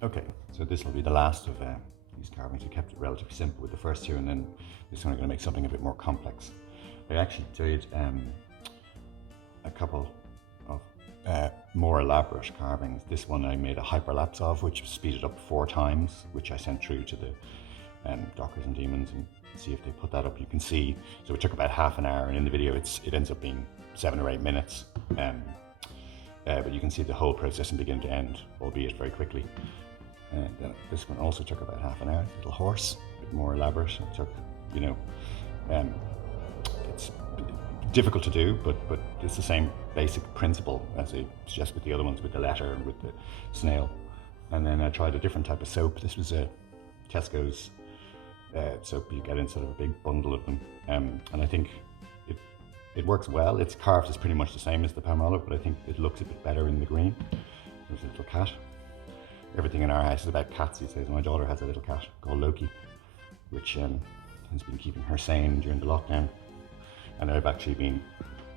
Okay, so this will be the last of these carvings. We kept it relatively simple with the first two, and then this one I'm going to make something a bit more complex. I actually did a couple of more elaborate carvings. This one I made a hyperlapse of, which speeded up 4 times, which I sent through to the Dockers and Demons and see if they put that up. You can see, so it took about half an hour, and in the video it ends up being 7 or 8 minutes. But you can see the whole process from beginning to end, albeit very quickly. And this one also took about half an hour. Little horse, a bit more elaborate. It took, you know, it's difficult to do, but it's the same basic principle as I suggest with the other ones, with the letter and with the snail. And then I tried a different type of soap. This was a Tesco's soap you get in sort of a big bundle of them. And I think it works well. Its carves is pretty much the same as the Palmolive, but I think it looks a bit better in the green. There's a little cat. Everything in our house is about cats, he says. My daughter has a little cat called Loki, which has been keeping her sane during the lockdown. And I've actually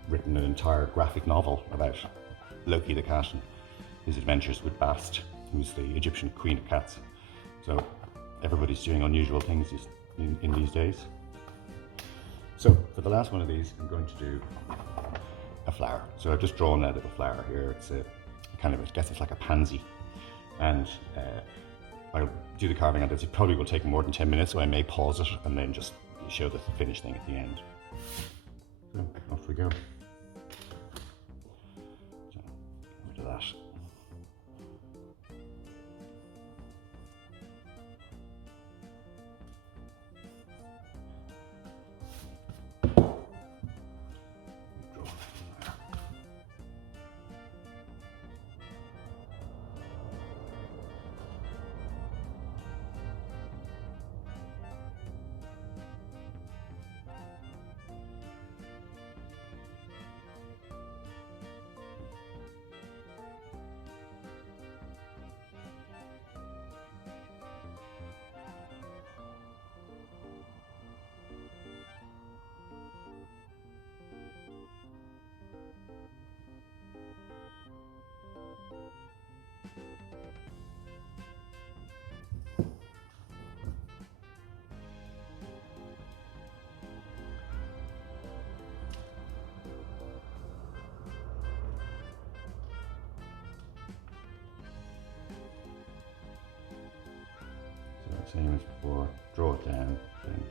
written an entire graphic novel about Loki the cat and his adventures with Bast, who's the Egyptian queen of cats. So everybody's doing unusual things in these days. So for the last one of these, I'm going to do a flower. So I've just drawn that little flower here. It's a kind of, I guess it's like a pansy. And I'll do the carving on this. It probably will take more than 10 minutes, so I may pause it and then just show the finished thing at the end. So off we go. So rid of that. Same as before, draw it down, then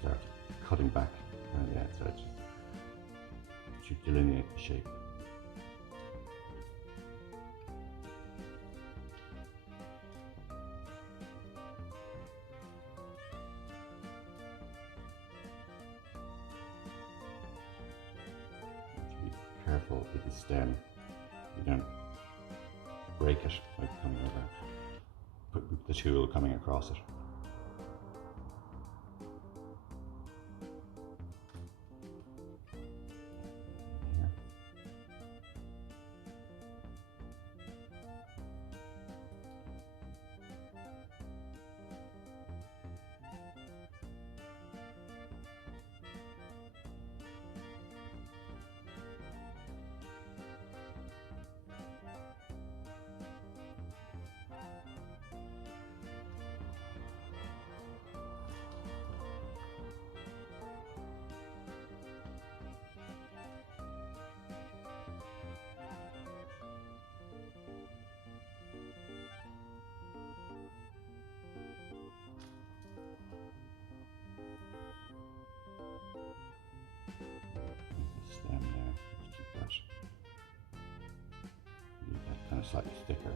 start cutting back around the outside to delineate the shape. To be careful with the stem, you don't break it by coming over, put the tool coming across it. Stem there, just keep that, leave that kind of slightly thicker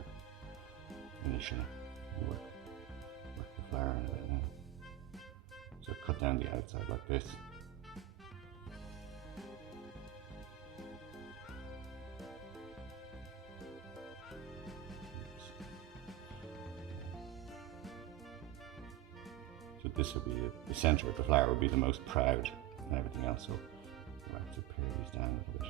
initially. Work the flower in a bit now. So cut down the outside like this. So this would be the center of the flower would be the most proud, and everything else will have to pare these down a little bit.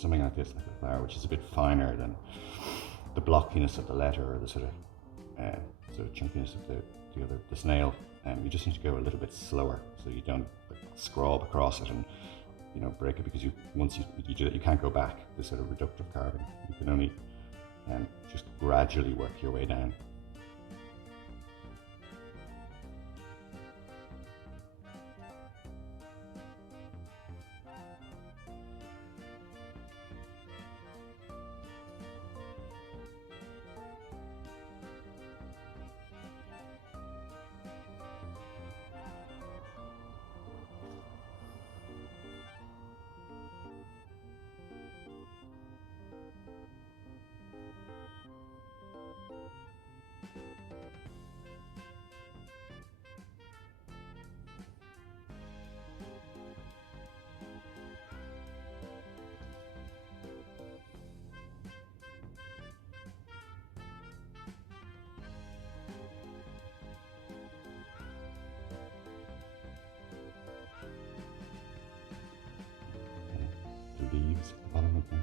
something like this, like a flower, which is a bit finer than the blockiness of the letter or the sort of chunkiness of the snail. You just need to go a little bit slower so you don't scrawl across it and break it, because once you do that, you can't go back. This sort of reductive carving, you can only just gradually work your way down. The leaves at the bottom of the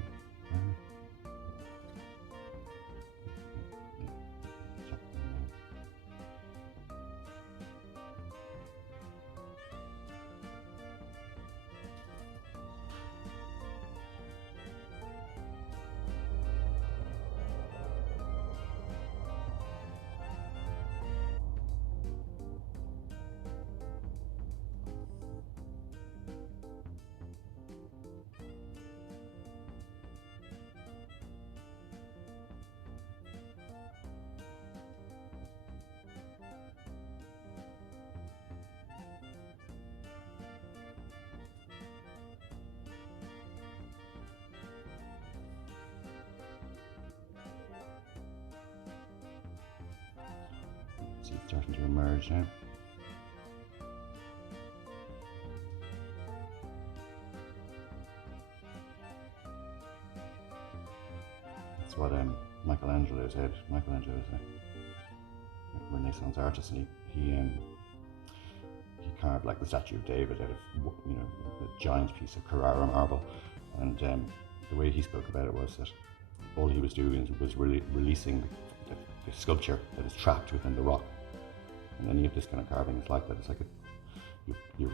see it's starting to emerge now. That's what Michelangelo said. Michelangelo is a Renaissance artist, and he carved like the statue of David out of a giant piece of Carrara marble, and the way he spoke about it was that all he was doing was really releasing the sculpture that is trapped within the rock. And any of this kind of carving is like that. It's like you're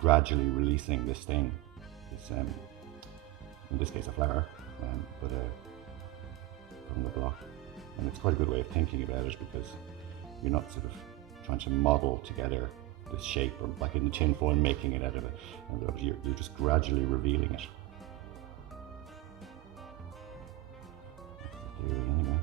gradually releasing this thing, in this case a flower, but from the block. And it's quite a good way of thinking about it, because you're not sort of trying to model together this shape, or like in the tin foil making it out of it. You're just gradually revealing it. That's the theory anyway.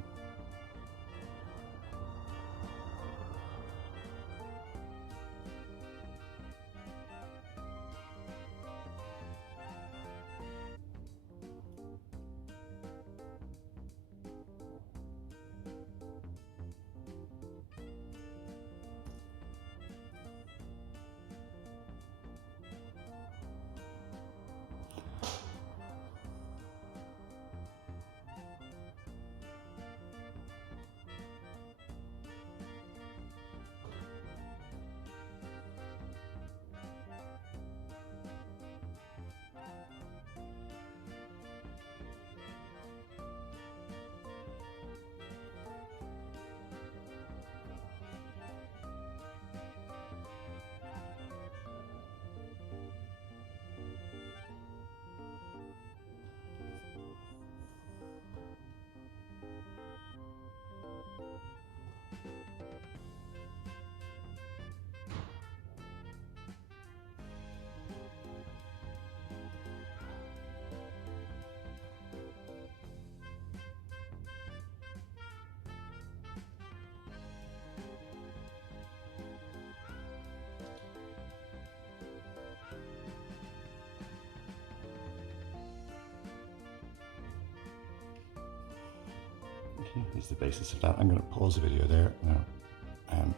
Is the basis of that. I'm going to pause the video there now,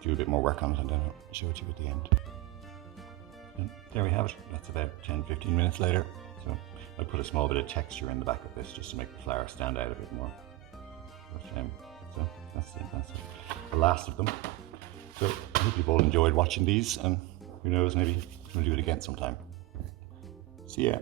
do a bit more work on it, and then I'll show it to you at the end. And there we have it. That's about 10-15 minutes later. So I put a small bit of texture in the back of this just to make the flower stand out a bit more. But, so that's it. That's it. The last of them. So I hope you've all enjoyed watching these, and who knows, maybe we'll do it again sometime. See ya.